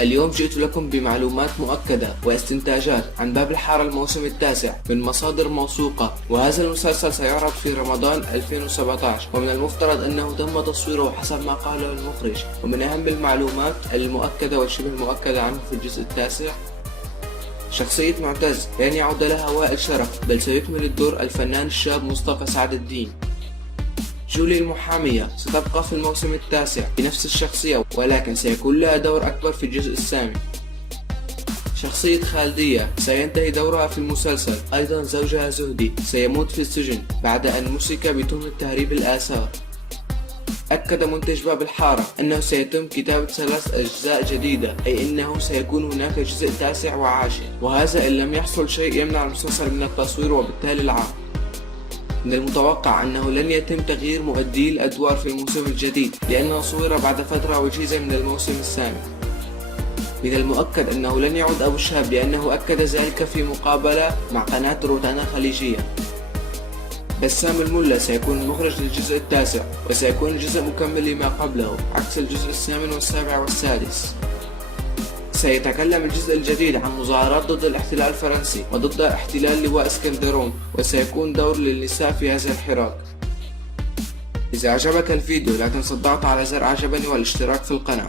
اليوم جئت لكم بمعلومات مؤكدة واستنتاجات عن باب الحارة الموسم التاسع من مصادر موثوقة، وهذا المسلسل سيعرض في رمضان 2017، ومن المفترض أنه تم تصويره حسب ما قاله المخرج. ومن أهم المعلومات المؤكدة والشبه المؤكدة عنه في الجزء التاسع: شخصية معتز لن يعود لها وائل شرف، بل سيكمل الدور الفنان الشاب مصطفى سعد الدين. جولي المحامية ستبقى في الموسم التاسع بنفس الشخصية، ولكن سيكون لها دور أكبر في الجزء الثامن. شخصية خالدية سينتهي دورها في المسلسل. أيضا زوجها زهدي سيموت في السجن بعد أن مسك بتهمة تهريب الآثار. أكد منتج باب الحارة أنه سيتم كتابة 3 أجزاء جديدة، أي أنه سيكون هناك جزء 9 و10، وهذا إن لم يحصل شيء يمنع المسلسل من التصوير وبالتالي العرض. من المتوقع أنه لن يتم تغيير مؤدي الأدوار في الموسم الجديد، لأنه صور بعد فترة وجيزة من الموسم الثامن. من المؤكد أنه لن يعود أبو شهاب، لأنه أكد ذلك في مقابلة مع قناة روتانا خليجية. بسام الملا سيكون المخرج للجزء التاسع، وسيكون الجزء مكمل لما قبله عكس الجزء الثامن والسابع والسادس. سيتكلم الجزء الجديد عن مظاهرات ضد الاحتلال الفرنسي وضد احتلال لواء اسكندرون، وسيكون دور للنساء في هذا الحراك. إذا عجبك الفيديو لا تنسى الضغط على زر اعجبني والاشتراك في القناة.